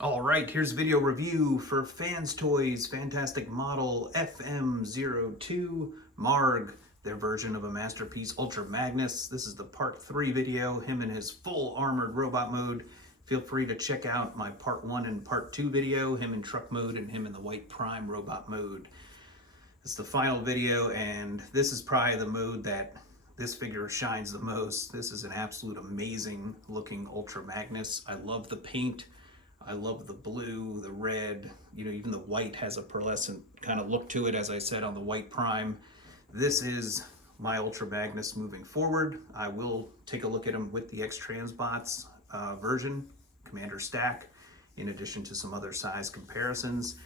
All right, here's video review for Fans Toys Fantastic Model FM-02 Margh, their version of a masterpiece Ultra Magnus. This is the part 3 video, him in his full armored robot mode. Feel free to check out my part 1 and part 2 video, him in truck mode and him in the white prime robot mode. It's the final video, and this is probably the mode that this figure shines the most. This is an absolute amazing looking Ultra Magnus. I love the paint. I love the blue, the red, even the white has a pearlescent kind of look to it, as I said, on the white prime. This is my Ultra Magnus moving forward. I will take a look at him with the Xtransbots version, Commander Stack, in addition to some other size comparisons.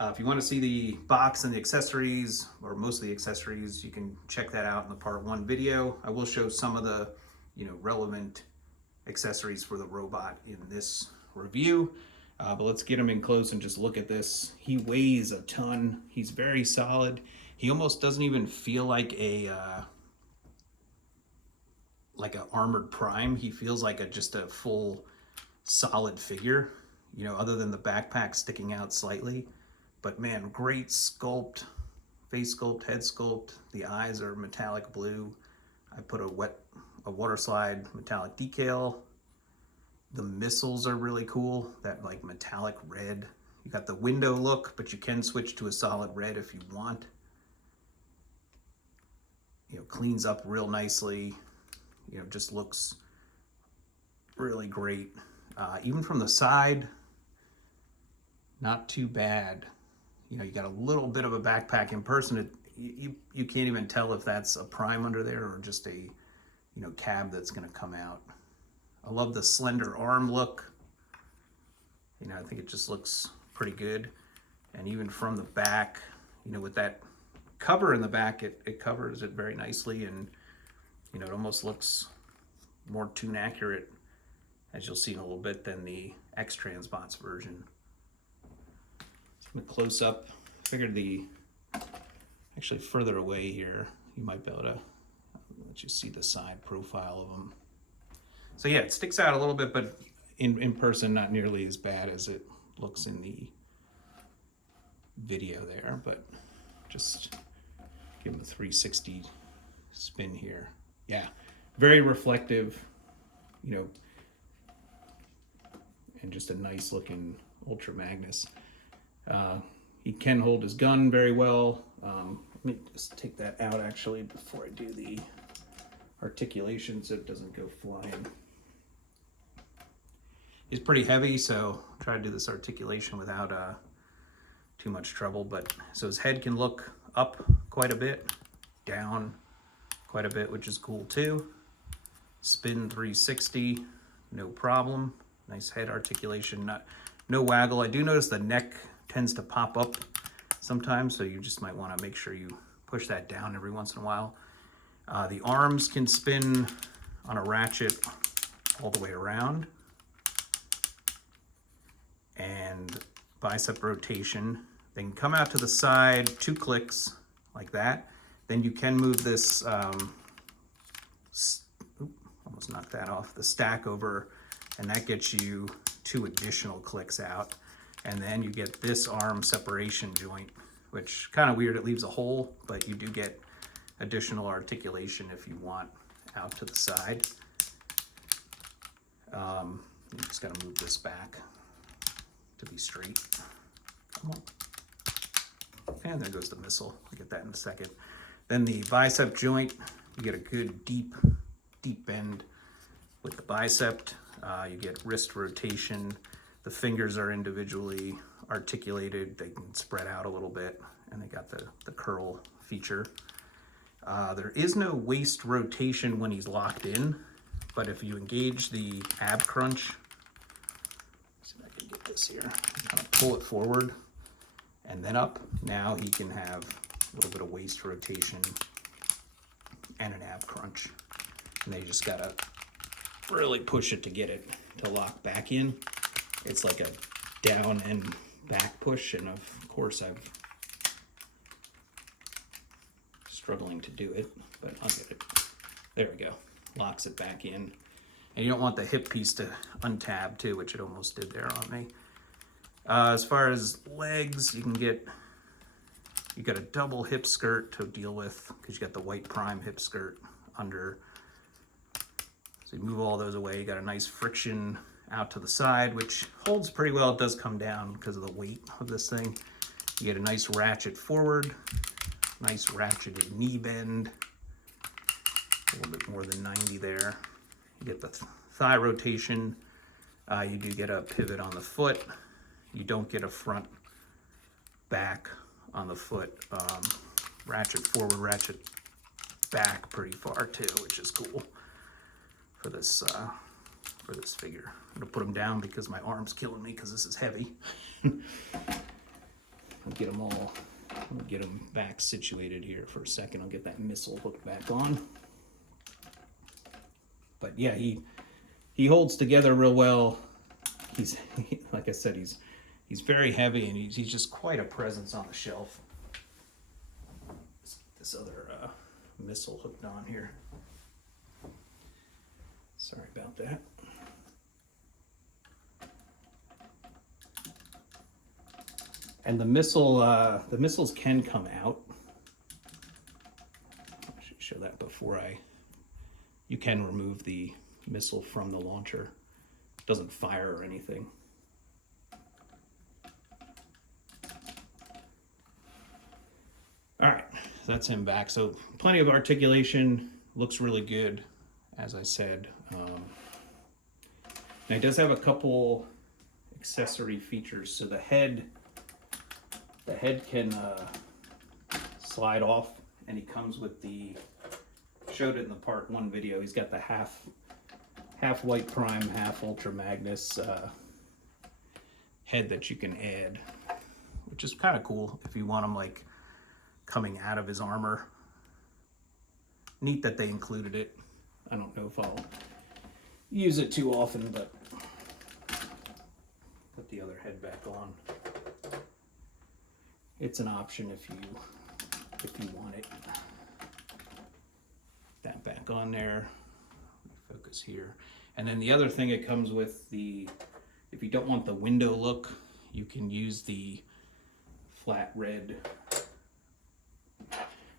If you want to see the box and the accessories, or most of the accessories, you can check that out in the part 1 video. I will show some of the relevant accessories for the robot in this review, but let's get him in close and just look at this. He weighs a ton. He's very solid. He almost doesn't even feel like a armored prime. He feels like just a full solid figure, other than the backpack sticking out slightly. But man, great sculpt, face sculpt, head sculpt. The eyes are metallic blue. I put a water slide metallic decal. The missiles are really cool, that like metallic red. You got the window look, but you can switch to a solid red if you want. Cleans up real nicely. Just looks really great. Even from the side, not too bad. You got a little bit of a backpack in person. You can't even tell if that's a prime under there or just a cab that's gonna come out. I love the slender arm look. I think it just looks pretty good. And even from the back, with that cover in the back, it covers it very nicely, and it almost looks more tune accurate, as you'll see in a little bit, than the Xtransbots version. So I'm gonna close up. Figured actually further away here, you might be able to let you see the side profile of them. So yeah, it sticks out a little bit, but in person, not nearly as bad as it looks in the video there. But just give him a 360 spin here. Yeah, very reflective, and just a nice looking Ultra Magnus. He can hold his gun very well. Let me just take that out actually before I do the articulation so it doesn't go flying. He's pretty heavy, so I'll try to do this articulation without too much trouble. But so his head can look up quite a bit, down quite a bit, which is cool too. Spin 360, no problem. Nice head articulation, no waggle. I do notice the neck tends to pop up sometimes, so you just might want to make sure you push that down every once in a while. The arms can spin on a ratchet all the way around. And bicep rotation. They can come out to the side, 2 clicks like that. Then you can move this, almost knocked that off, the stack over, and that gets you 2 additional clicks out. And then you get this arm separation joint, which kind of weird, it leaves a hole, but you do get additional articulation if you want out to the side. You just gotta move this back to be straight. Come on. And there goes the missile. I'll get that in a second. Then the bicep joint, you get a good deep bend with the bicep. You get wrist rotation. The fingers are individually articulated. They can spread out a little bit, and they got the curl feature. There is no waist rotation when he's locked in, but if you engage the ab crunch, see if I can get this here, kind of pull it forward and then up. Now he can have a little bit of waist rotation and an ab crunch. And then you just gotta really push it to get it to lock back in. It's like a down and back push, and of course I'm struggling to do it, but I'll get it. There we go. Locks it back in. And you don't want the hip piece to untab too, which it almost did there on me. As far as legs, you got a double hip skirt to deal with because you got the white prime hip skirt under. So you move all those away. You got a nice friction out to the side, which holds pretty well. It does come down because of the weight of this thing. You get a nice ratchet forward, nice ratcheted knee bend, a little bit more than 90 there. You get the thigh rotation. You do get a pivot on the foot. You don't get a front back on the foot. Ratchet forward, ratchet back pretty far too, which is cool for this figure. I'm gonna put him down because my arm's killing me because this is heavy. I'll get them back situated here for a second. I'll get that missile hooked back on. But yeah, he holds together real well. He's like I said, he's very heavy, and he's just quite a presence on the shelf. This other missile hooked on here. Sorry about that. And the missiles can come out. I should show that before you can remove the missile from the launcher. It doesn't fire or anything. All right, so that's him back. So plenty of articulation, looks really good, as I said. Now he does have a couple accessory features. So the head can slide off, and he comes with showed it in the part 1 video. He's got the half white prime, half ultra Magnus head that you can add, which is kind of cool if you want him like coming out of his armor. Neat that they included it. I don't know if I'll use it too often, but put the other head back on. It's an option if you want it. That back on there. Focus here. And then the other thing it comes with, if you don't want the window look, you can use the flat red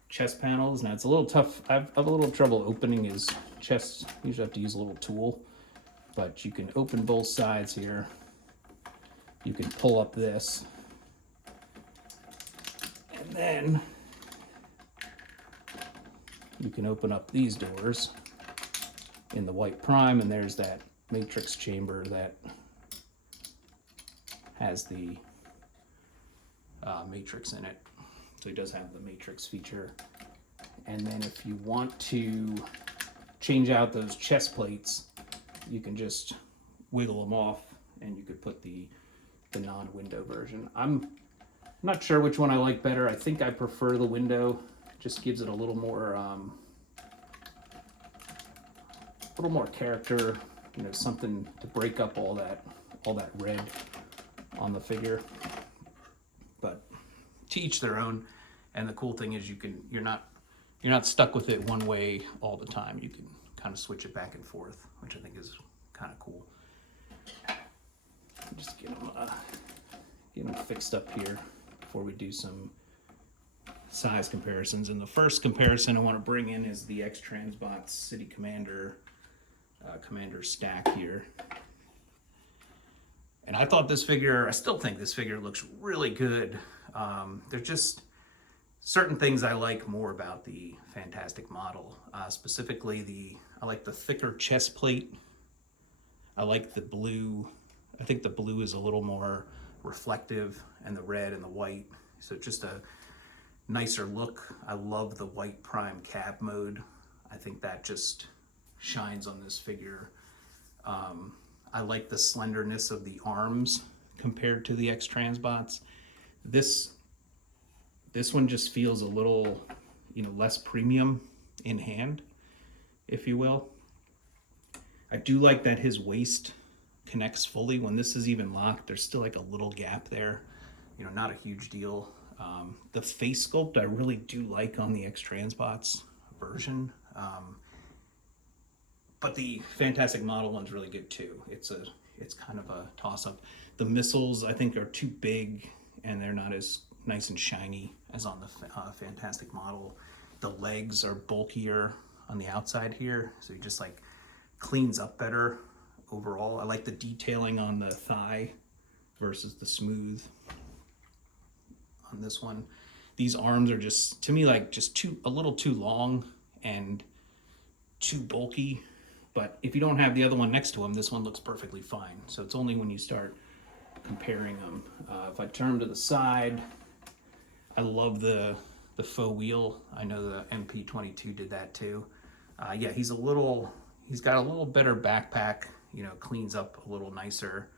chest panels. Now it's a little tough. I have a little trouble opening his chest. Usually have to use a little tool, but you can open both sides here. You can pull up this, and then you can open up these doors in the white prime, and there's that matrix chamber that has the matrix in it. So he does have the matrix feature. And then if you want to change out those chest plates, you can just wiggle them off, and you could put the non-window version. I'm not sure which one I like better. I think I prefer the window. It just gives it a little more character, something to break up all that red on the figure. But to each their own. And the cool thing is you're not stuck with it one way all the time. You can kind of switch it back and forth, which I think is kind of cool. Just get them fixed up here before we do some size comparisons. And the first comparison I want to bring in is the Xtransbots City Commander stack here. And I still think this figure looks really good. There's just certain things I like more about the Fantastic model. Specifically, I like the thicker chest plate. I like the blue. I think the blue is a little more reflective, and the red and the white. So just a nicer look. I love the white prime cab mode. I think that just shines on this figure. I like the slenderness of the arms compared to the Xtransbots. This one just feels a little, less premium in hand, if you will. I do like that his waist connects fully. When this is even locked, there's still like a little gap there. Not a huge deal. The face sculpt I really do like on the Xtransbots version. But the Fantastic model one's really good too. It's kind of a toss-up. The missiles, I think, are too big, and they're not as nice and shiny as on the Fantastic model. The legs are bulkier on the outside here, so he just like cleans up better overall. I like the detailing on the thigh versus the smooth on this one. These arms are just, to me, like just a little too long and too bulky. But if you don't have the other one next to him, this one looks perfectly fine. So it's only when you start comparing them. If I turn to the side, I love the faux wheel. I know the MP-22 did that too. Yeah, he's got a little better backpack, you know, cleans up a little nicer,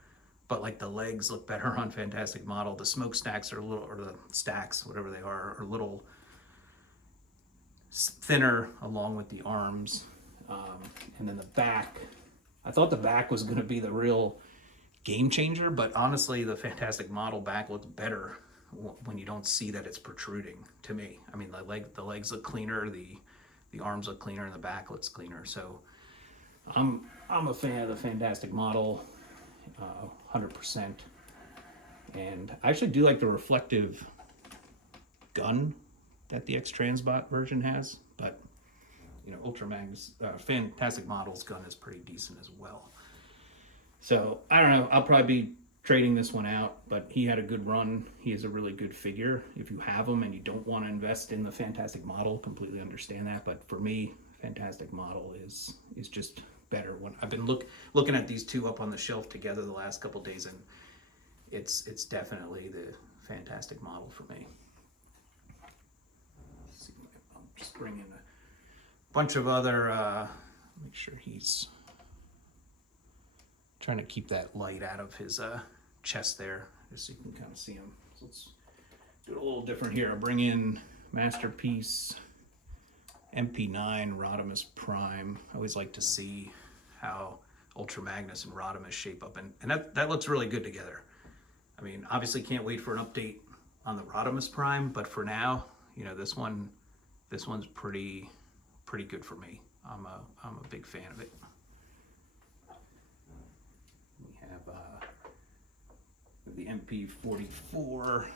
but like the legs look better on Fantastic model. The smokestacks are a little, or the stacks, whatever they are a little thinner along with the arms. And then the back, I thought the back was going to be the real game changer, but honestly, the Fantastic model back looks better when you don't see that it's protruding, to me. I mean, the legs look cleaner, the arms look cleaner, and the back looks cleaner. So I'm a fan of the Fantastic model, 100%. And I actually do like the reflective gun that the Xtransbot version has, but you know, Ultra Magnus, Fantastic model's gun is pretty decent as well. So I don't know, I'll probably be trading this one out, but he had a good run. He is a really good figure. If you have him and you don't want to invest in the Fantastic model, completely understand that. But for me, Fantastic model is just better. When I've been looking at these two up on the shelf together the last couple of days, and it's definitely the Fantastic model for me. Let's see, I'll just bring in a bunch of other, make sure he's trying to keep that light out of his chest there, just so you can kind of see him. So let's do it a little different here. I'll bring in Masterpiece MP9 Rodimus Prime. I always like to see how Ultra Magnus and Rodimus shape up, and that looks really good together. I mean, obviously can't wait for an update on the Rodimus Prime, but for now, you know, this one's pretty good for me. I'm a big fan of it. We have the MP-44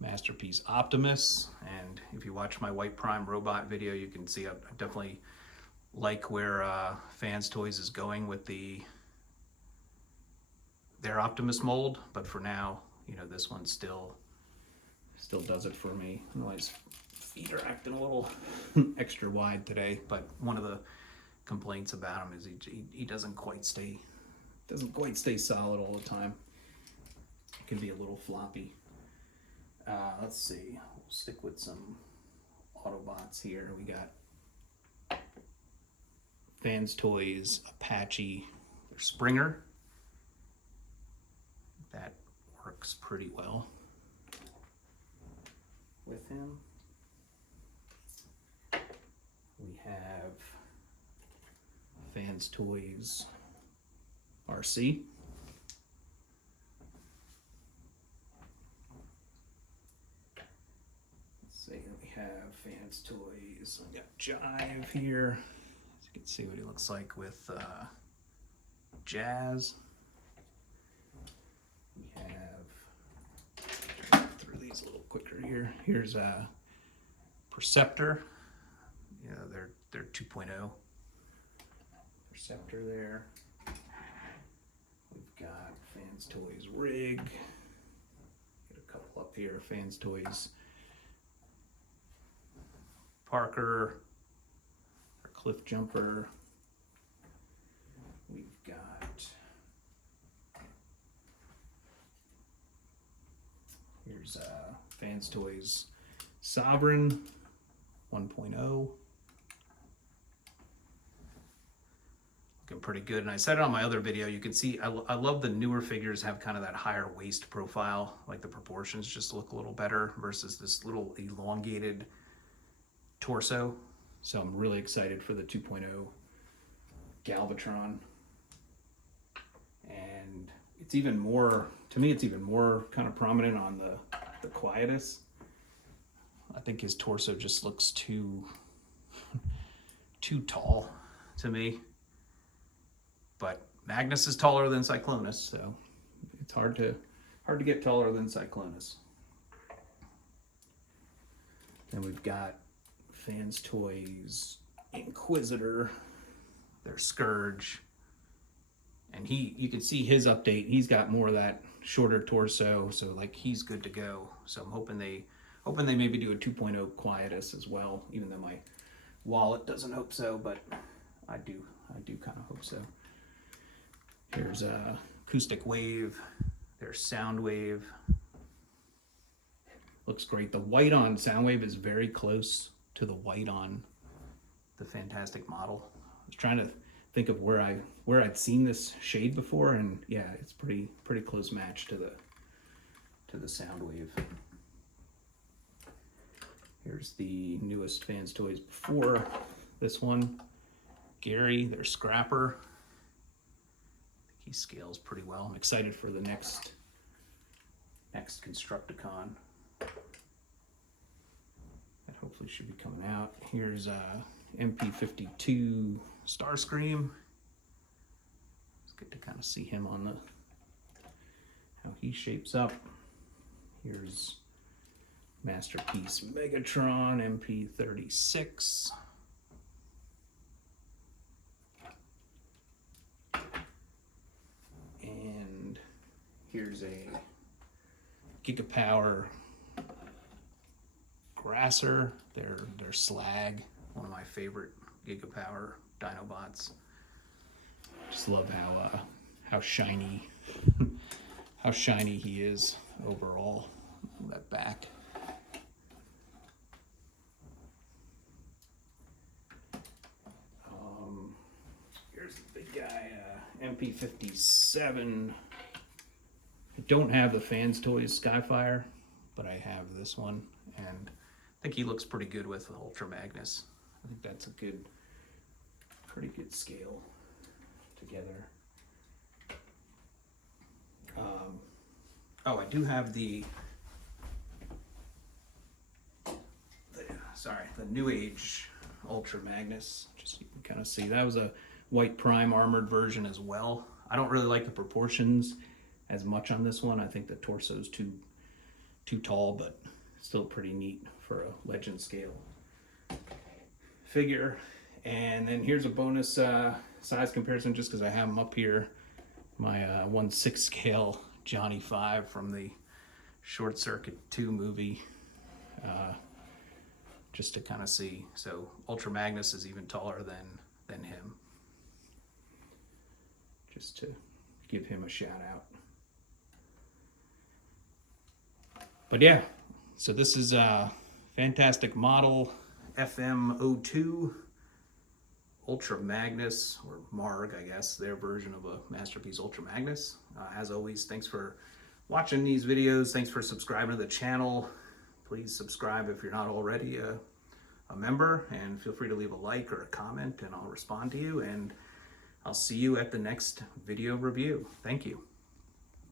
Masterpiece Optimus, and if you watch my White Prime robot video, you can see I definitely like where Fans Toys is going with their Optimus mold, but for now, you know, this one still does it for me. Otherwise, feet are acting a little extra wide today, but one of the complaints about him is he doesn't quite stay solid all the time. It can be a little floppy. Let's see, we'll stick with some Autobots here. We got Fans Toys Apache, their Springer. That works pretty well with him. We have Fans Toys RC. Let's see, we have Fans Toys. I got Jive here. So you can see what he looks like with Jazz. We have, through these a little quicker here. Here's Perceptor. Yeah, they're 2.0. Perceptor there. We've got Fans Toys Rig. Get a couple up here. Fans Toys Parker, our Cliff Jumper. We've got, here's Fans Toys Sovereign 1.0. Looking pretty good, and I said it on my other video, you can see I love the newer figures have kind of that higher waist profile, like the proportions just look a little better versus this little elongated torso. So I'm really excited for the 2.0 Galvatron, and it's even more, to me it's even more kind of prominent on the Quietus. I think his torso just looks too tall to me. But Magnus is taller than Cyclonus, so it's hard to get taller than Cyclonus. Then we've got Fans Toys Inquisitor, their Scourge, and you can see his update. He's got more of that shorter torso, so like he's good to go. So I'm hoping they maybe do a 2.0 Quietus as well, even though my wallet doesn't hope so, but I do kind of hope so. Here's Acoustic Wave, there's Soundwave. Looks great. The white on Soundwave is very close to the white on the Fantastic model. I was trying to think of where I'd seen this shade before, and yeah, it's pretty close match to the Soundwave. Here's the newest Fans Toys before this one. Gary, their Scrapper. I think he scales pretty well. I'm excited for the next Constructicon. That hopefully should be coming out. Here's MP-52 Starscream. It's good to kind of see him on how he shapes up. Here's Masterpiece Megatron MP-36. And here's a Gigapower Grasser, their Slag, one of my favorite Gigapower Dinobots. Just love how shiny how shiny he is overall. That back. Here's the big guy, MP-57. I don't have the Fans Toys Skyfire, but I have this one, and I think he looks pretty good with Ultra Magnus. I think that's a pretty good scale together. Oh, I do have the New Age Ultra Magnus. Just you can kind of see that was a white prime armored version as well. I don't really like the proportions as much on this one. I think the torso's too tall, but still pretty neat for a legend scale figure. And then here's a bonus size comparison, just because I have them up here. My 1/6 scale Johnny 5 from the Short Circuit 2 movie, just to kind of see. So Ultra Magnus is even taller than him, just to give him a shout out. But yeah, so this is a Fantastic Model FM-02 Ultra Magnus, or Margh, I guess, their version of a Masterpiece Ultra Magnus. As always, thanks for watching these videos. Thanks for subscribing to the channel. Please subscribe if you're not already a member, and feel free to leave a like or a comment, and I'll respond to you, and I'll see you at the next video review. Thank you.